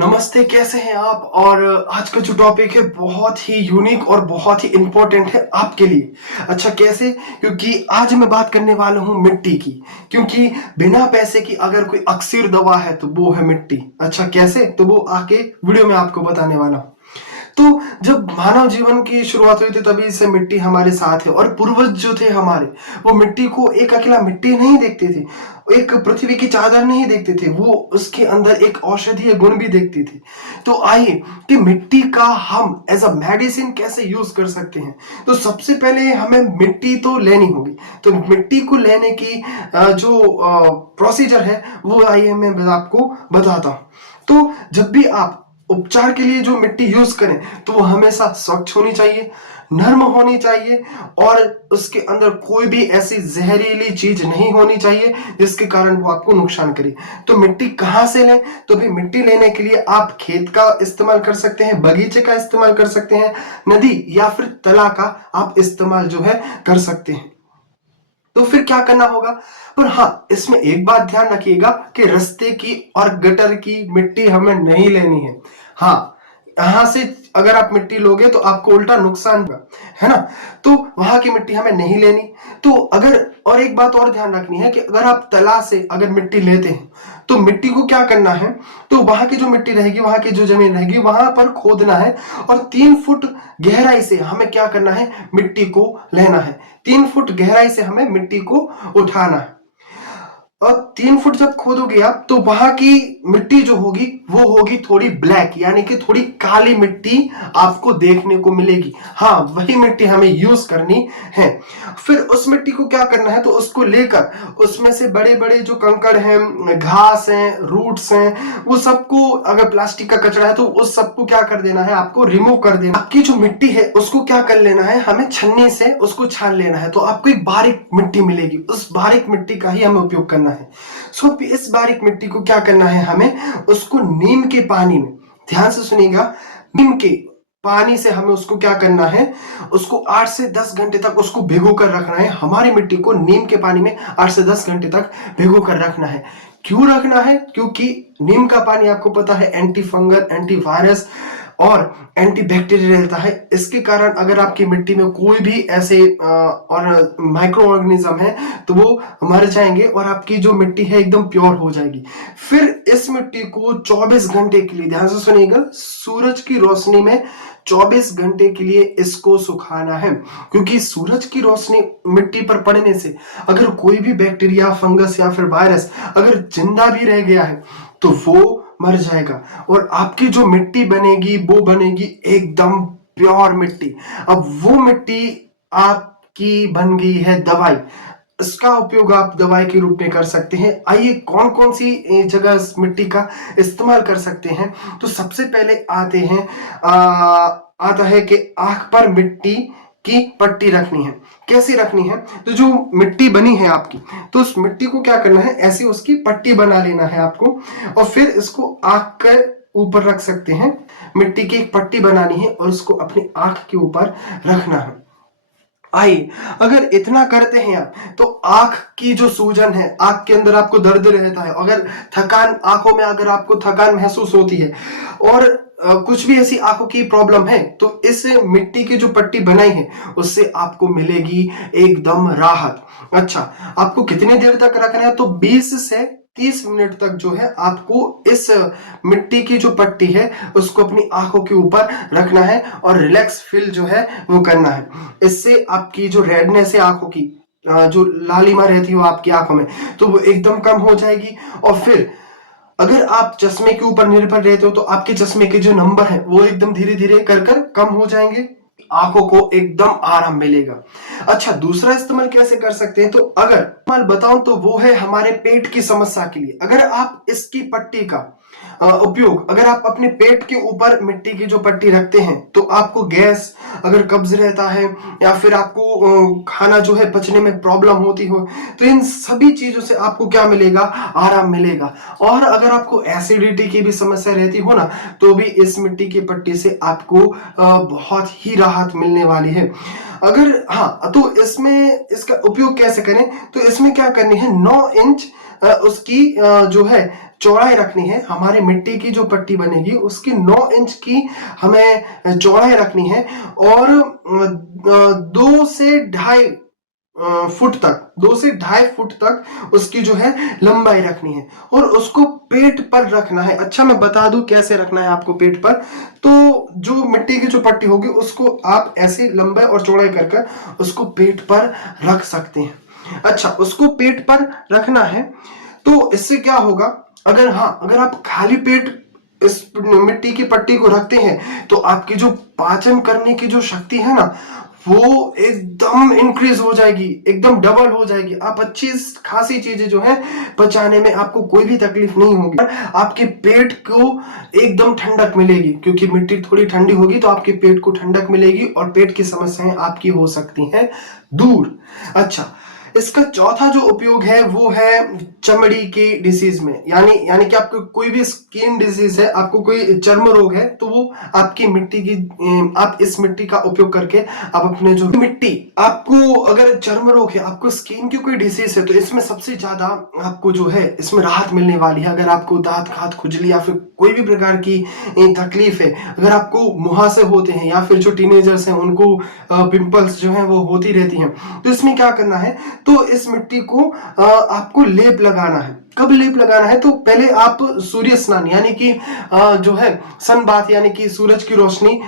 नमस्ते, कैसे हैं आप? और आज का जो टॉपिक है बहुत ही यूनिक और बहुत ही इंपॉर्टेंट है आपके लिए। अच्छा, कैसे? क्योंकि आज मैं बात करने वाला हूं मिट्टी की। क्योंकि बिना पैसे की अगर कोई अक्सर दवा है तो वो है मिट्टी। अच्छा, कैसे? तो वो आके वीडियो में आपको बताने वाला हूं। तो जब मानव जीवन की शुरुआत हुई थी तभी से मिट्टी हमारे साथ है। और पूर्वज जो थे हमारे, वो मिट्टी को एक अकेला मिट्टी नहीं देखते थे, एक पृथ्वी की चादर नहीं देखते थे, वो उसके अंदर एक औषधीय गुण भी देखते थे। तो आइए कि मिट्टी का हम एज अ मेडिसिन कैसे यूज कर सकते हैं। तो सबसे पहले हमें मिट्टी तो लेनी होगी। तो मिट्टी को लेने की जो प्रोसीजर है वो आइए मैं आपको बताता हूँ। तो जब भी आप उपचार के लिए जो मिट्टी यूज करें तो वो हमेशा स्वच्छ होनी चाहिए, नर्म होनी चाहिए, और उसके अंदर कोई भी ऐसी जहरीली चीज नहीं होनी चाहिए जिसके कारण वो आपको नुकसान करे। तो मिट्टी कहाँ से लें? तो भी मिट्टी लेने के लिए आप खेत का इस्तेमाल कर सकते हैं, बगीचे का इस्तेमाल कर सकते हैं, नदी या फिर तालाब का आप इस्तेमाल जो है कर सकते हैं। तो फिर क्या करना होगा? पर हाँ, इसमें एक बात ध्यान रखिएगा कि रास्ते की और गटर की मिट्टी हमें नहीं लेनी है। हाँ, यहां से अगर आप मिट्टी लोगे तो आपको उल्टा नुकसान होगा, है ना? तो वहां की मिट्टी हमें नहीं लेनी। तो अगर और एक बात और ध्यान रखनी है कि अगर आप तला से अगर मिट्टी लेते हैं तो मिट्टी को क्या करना है? तो वहां की जो मिट्टी रहेगी, वहां की जो जमीन रहेगी, वहां पर खोदना है और 3 फुट गहराई से हमें क्या करना है? मिट्टी को लेना है। 3 फुट गहराई से हमें मिट्टी को उठाना है। और 3 फुट जब खोदोगे आप तो वहां की मिट्टी जो होगी वो होगी थोड़ी ब्लैक, यानी कि थोड़ी काली मिट्टी आपको देखने को मिलेगी। हाँ, वही मिट्टी हमें यूज करनी है। फिर उस मिट्टी को क्या करना है? तो उसको लेकर उसमें से बड़े बड़े जो कंकड़ हैं, घास हैं, रूट्स हैं, वो सबको, अगर प्लास्टिक का कचरा है तो उस सबको क्या कर देना है? आपको रिमूव कर देना। आपकी जो मिट्टी है उसको क्या कर लेना है? हमें छन्नी से उसको छान लेना है, तो आपको एक बारीक मिट्टी मिलेगी। उस बारीक मिट्टी का ही हमें उपयोग करना है। सो इस बारीक मिट्टी को क्या करना है? हमें उसको नीम के पानी में, ध्यान से सुनिएगा, नीम के पानी से हमें उसको क्या करना है? उसको 8 से 10 घंटे तक उसको भिगो कर रखना है। हमारी मिट्टी को नीम के पानी में 8 से 10 घंटे तक भिगो कर रखना है। क्यों रखना है? क्योंकि नीम का पानी आपको पता है एंटी फंगल, एंटी वायरस और एंटी बैक्टीरियल रहता है। इसके कारण अगर आपकी मिट्टी में कोई भी ऐसे और माइक्रो ऑर्गेनिज्म है तो वो मर जाएंगे और आपकी जो मिट्टी है एकदम प्योर हो जाएगी। फिर इस मिट्टी को 24 घंटे के लिए, ध्यान से सुनिएगा, सूरज की रोशनी में 24 घंटे के लिए इसको सुखाना है। क्योंकि सूरज की रोशनी मिट्टी पर पड़ने से अगर कोई भी बैक्टीरिया, फंगस या फिर वायरस अगर जिंदा भी रह गया है तो वो मर जाएगा और आपकी जो मिट्टी बनेगी वो बनेगी एकदम प्योर मिट्टी। अब वो मिट्टी आपकी बन गई है दवाई। इसका उपयोग आप दवाई के रूप में कर सकते हैं। आइए कौन कौन सी जगह इस मिट्टी का इस्तेमाल कर सकते हैं। तो सबसे पहले आते हैं आता है कि आंख पर मिट्टी की पट्टी रखनी है। कैसी रखनी है? तो जो मिट्टी बनी है आपकी, तो उस मिट्टी को क्या करना है? ऐसी उसकी पट्टी बना लेना है आपको, और फिर इसको आंख के ऊपर रख सकते हैं। मिट्टी की एक पट्टी बनानी है और उसको अपनी आंख के ऊपर रखना है। आइए, अगर इतना करते हैं आप तो आंख की जो सूजन है, आंख के अंदर आपको दर्द रहता है, अगर थकान, आंखों में अगर आपको थकान महसूस होती है और कुछ भी ऐसी आंखों की प्रॉब्लम है तो इस मिट्टी की जो पट्टी बनाई है उससे आपको मिलेगी एकदम राहत। अच्छा, आपको कितनी देर तक रखना है? तो 20 से 30 मिनट तक जो है आपको इस मिट्टी की जो पट्टी है उसको अपनी आंखों के ऊपर रखना है और रिलैक्स फील जो है वो करना है। इससे आपकी जो रेडनेस है आंखों की, जो लालिमा रहती हो आपकी आंखों में, तो वो एकदम कम हो जाएगी। और फिर अगर आप चश्मे के ऊपर निर्भर रहते हो तो आपके चश्मे के जो नंबर है वो एकदम धीरे धीरे कर कर कम हो जाएंगे, आंखों को एकदम आराम मिलेगा। अच्छा, दूसरा इस्तेमाल कैसे कर सकते हैं? तो अगर इस्तेमाल बताऊं तो वो है हमारे पेट की समस्या के लिए। अगर आप इसकी पट्टी का उपयोग, अगर आप अपने पेट के ऊपर मिट्टी की जो पट्टी रखते हैं तो आपको गैस, अगर कब्ज रहता है या फिर आपको खाना जो है पचने में प्रॉब्लम होती हो, तो इन सभी चीजों से आपको क्या मिलेगा? आराम मिलेगा। और अगर आपको एसिडिटी की भी समस्या रहती हो ना, तो भी इस मिट्टी की पट्टी से आपको बहुत ही राहत मिलने वाली है। अगर हाँ, तो इसमें इसका उपयोग कैसे करें? तो इसमें क्या करनी है, 9 इंच उसकी जो है चौड़ाई रखनी है। हमारी मिट्टी की जो पट्टी बनेगी उसकी 9 इंच की हमें चौड़ाई रखनी है और 2 से ढाई फुट तक उसकी जो है लंबाई रखनी है और उसको पेट पर रखना है। अच्छा, मैं बता दूं कैसे रखना है आपको पेट पर। तो जो मिट्टी की जो पट्टी होगी उसको आप ऐसे लंबाई और चौड़ाई कर कर उसको पेट पर रख सकते हैं। अच्छा, उसको पेट पर रखना है तो इससे क्या होगा, अगर आप खाली पेट इस मिट्टी की पट्टी को रखते हैं तो आपकी जो पाचन करने की जो शक्ति है ना, वो एकदम इंक्रीज हो जाएगी, एकदम डबल हो जाएगी। आप अच्छी खासी चीजें जो है पचाने में आपको कोई भी तकलीफ नहीं होगी। आपके पेट को एकदम ठंडक मिलेगी, क्योंकि मिट्टी थोड़ी ठंडी होगी तो आपके पेट को ठंडक मिलेगी और पेट की समस्याएं आपकी हो सकती हैं दूर। अच्छा, इसका चौथा जो उपयोग है वो है चमड़ी की डिसीज में, यानी कि आपको कोई भी स्किन डिजीज है, आपको कोई चर्म रोग है, तो वो आपकी मिट्टी की आप इस मिट्टी का उपयोग करके आप अपने जो मिट्टी, आपको अगर चर्म रोग है, आपको स्किन की कोई डिसीज है, तो इसमें सबसे ज्यादा आपको जो है इसमें राहत मिलने वाली है। अगर आपको दांत खात खुजली या फिर कोई भी प्रकार की तकलीफ है, अगर आपको मुहासे होते हैं या फिर जो टीनेजर्स हैं उनको पिंपल्स जो है वो होती रहती हैं, तो इसमें क्या करना है, तो इस मिट्टी को आपको लेप लगाना है। कब लेप लगाना है, तो पहले आप सूर्य स्नान यानी कि जो है सन बाथ यानी कि सूरज की रोशनी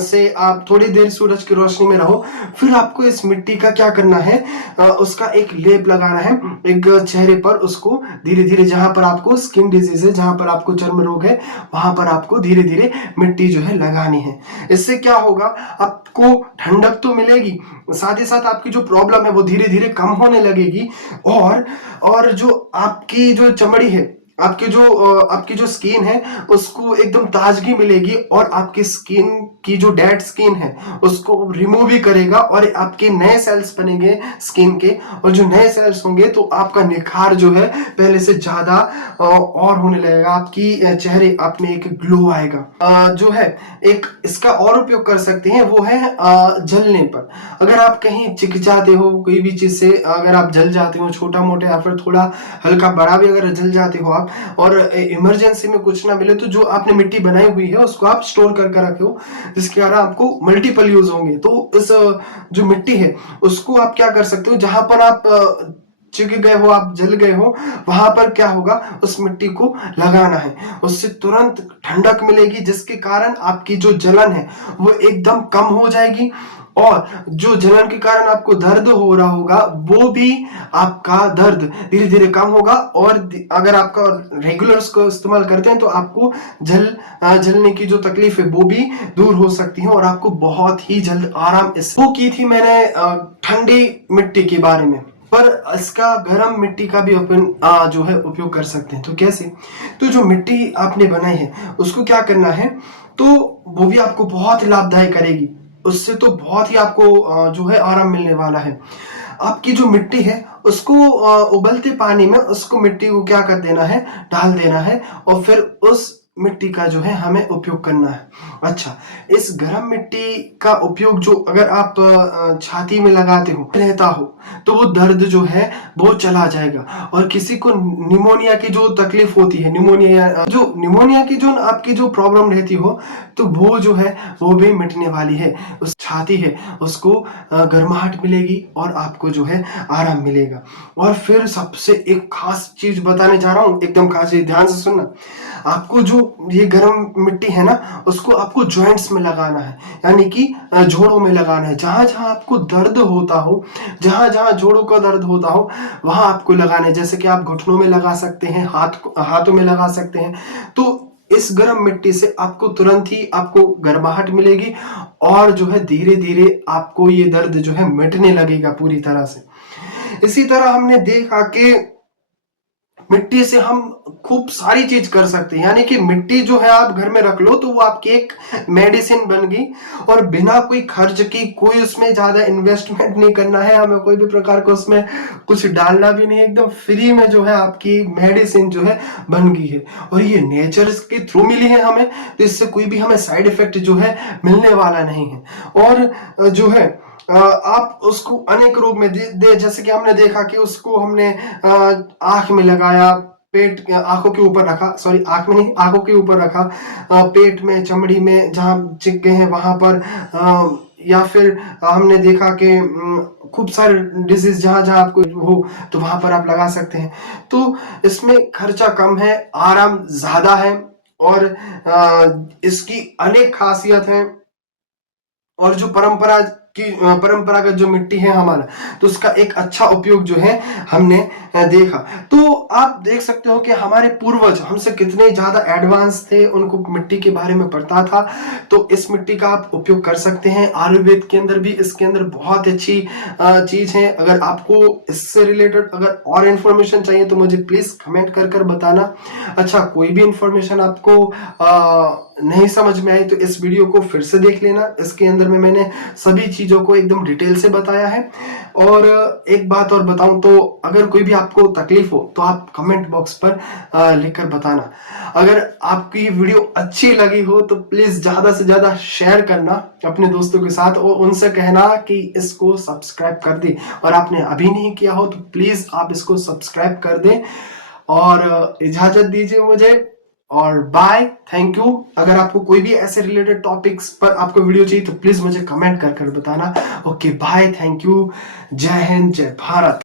से आप थोड़ी देर सूरज की रोशनी में रहो, फिर आपको इस मिट्टी का क्या करना है, उसका एक लेप लगाना है एक चेहरे पर। उसको धीरे धीरे, जहां पर आपको स्किन डिजीज है, जहां पर आपको चर्म रोग है, वहां पर आपको धीरे धीरे मिट्टी जो है लगानी है। इससे क्या होगा, आपको ठंडक तो मिलेगी, साथ ही साथ आपकी जो प्रॉब्लम है वो धीरे धीरे कम होने लगेगी और जो आपकी जो चमड़ी है, आपकी जो स्किन है उसको एकदम ताजगी मिलेगी और आपकी स्किन की जो डेड स्किन है उसको रिमूव भी करेगा और आपके नए सेल्स बनेंगे स्किन के, और जो नए सेल्स होंगे तो आपका निखार जो है पहले से ज्यादा और होने लगेगा। आपकी चेहरे आप में एक ग्लो आएगा। जो है एक इसका और उपयोग कर सकते हैं वो है जलने पर। अगर आप कहीं चिकचाते हो कोई भी चीज से, अगर आप जल जाते हो छोटा मोटा या फिर थोड़ा हल्का बड़ा भी अगर जल जाते हो आप, और इमरजेंसी में कुछ ना मिले, तो जो आपने मिट्टी बनाई हुई है उसको आप स्टोर करके रखो, जिसके कारण आपको मल्टीपल यूज होंगे। तो इस जो मिट्टी है उसको आप क्या कर सकते हो, जहां पर आप चिक गए हो, आप जल गए हो, वहां पर क्या होगा, उस मिट्टी को लगाना है। उससे तुरंत ठंडक मिलेगी, जिसके कारण आपकी जो जलन है वो एकदम कम हो जाएगी और जो जलन के कारण आपको दर्द हो रहा होगा वो भी आपका दर्द धीरे धीरे कम होगा। और अगर आपका रेगुलर उसको इस्तेमाल करते हैं तो आपको जलने की जो तकलीफ है वो भी दूर हो सकती है और आपको बहुत ही जल्द आराम। इस वो की थी मैंने ठंडी मिट्टी के बारे में, पर इसका गर्म मिट्टी का भी अपन जो है उपयोग कर सकते हैं। तो कैसे, तो जो मिट्टी आपने बनाई है उसको क्या करना है, तो वो भी आपको बहुत लाभदायक करेगी, उससे तो बहुत ही आपको जो है आराम मिलने वाला है। आपकी जो मिट्टी है उसको उबलते पानी में उसको मिट्टी को क्या कर देना है, डाल देना है और फिर उस मिट्टी का जो है हमें उपयोग करना है। अच्छा, इस गर्म मिट्टी का उपयोग जो अगर आप छाती में लगाते हो रहता हो तो वो दर्द जो है वो चला जाएगा। और किसी को निमोनिया की जो तकलीफ होती है, निमोनिया की जो आपकी जो प्रॉब्लम रहती हो, तो वो जो है वो भी मिटने वाली है। उस छाती है उसको गर्माहट मिलेगी और आपको जो है आराम मिलेगा। और फिर सबसे एक खास चीज बताने जा रहा हूं, एकदम खास, ध्यान से सुनना। आपको जो ये गर्म मिट्टी है ना उसको आपको जॉइंट्स में लगाना है, यानी कि जोड़ों में लगाना है। जहां जहां आपको दर्द होता हो, जहां जहां जोड़ों का दर्द होता हो वहां आपको लगाना है। जैसे कि आप घुटनों में लगा सकते हैं, हाथों में लगा सकते हैं। तो इस गर्म मिट्टी से आपको तुरंत ही आपको गर्माहट मिलेगी और जो है धीरे धीरे आपको ये दर्द जो है मिटने लगेगा पूरी तरह से। इसी तरह हमने देखा कि मिट्टी से हम खूब सारी चीज कर सकते हैं, यानी कि मिट्टी जो है आप घर में रख लो तो वो आपकी एक मेडिसिन बन गई और बिना कोई खर्च की, कोई उसमें ज्यादा इन्वेस्टमेंट नहीं करना है हमें, कोई भी प्रकार को उसमें कुछ डालना भी नहीं, एकदम फ्री में जो है आपकी मेडिसिन जो है बन गई है। और ये नेचर के थ्रू मिली है हमें, तो इससे कोई भी हमें साइड इफेक्ट जो है मिलने वाला नहीं है। और जो है आप उसको अनेक रूप में जैसे कि हमने देखा कि उसको हमने आंख में लगाया, पेट आंखों के ऊपर रखा, सॉरी आंख में नहीं, आंखों के ऊपर रखा, पेट में, चमड़ी में जहाँ चिक गए हैं वहां पर, या फिर हमने देखा कि खूब सारे डिजीज जहां जहां आपको हो तो वहां पर आप लगा सकते हैं। तो इसमें खर्चा कम है, आराम ज्यादा है, और इसकी अनेक खासियत है। और जो परंपरागत जो मिट्टी है हमारा, तो उसका एक अच्छा उपयोग जो है हमने देखा। तो आप देख सकते हो कि हमारे पूर्वज हमसे कितने ज्यादा एडवांस थे, उनको मिट्टी के बारे में पता था। तो इस मिट्टी का आप उपयोग कर सकते हैं आयुर्वेद के अंदर भी, इसके अंदर बहुत अच्छी चीज है। अगर आपको इससे रिलेटेड अगर और इंफॉर्मेशन चाहिए तो मुझे प्लीज कमेंट कर कर बताना। अच्छा, कोई भी इंफॉर्मेशन आपको नहीं समझ में आई तो इस वीडियो को फिर से देख लेना, इसके अंदर में मैंने सभी चीजों को एकदम डिटेल से बताया है। और एक बात और बताऊं तो अगर कोई भी आपको तकलीफ हो तो आप कमेंट बॉक्स पर लिखकर बताना। अगर आपकी वीडियो अच्छी लगी हो तो प्लीज ज्यादा से ज्यादा शेयर करना अपने दोस्तों के साथ, और उनसे कहना कि इसको सब्सक्राइब कर दे, और आपने अभी नहीं किया हो तो प्लीज आप इसको सब्सक्राइब कर दें। और इजाजत दीजिए मुझे, और बाय, थैंक यू। अगर आपको कोई भी ऐसे रिलेटेड टॉपिक्स पर आपको वीडियो चाहिए तो प्लीज मुझे कमेंट कर कर बताना। ओके बाय, थैंक यू, जय हिंद, जय भारत।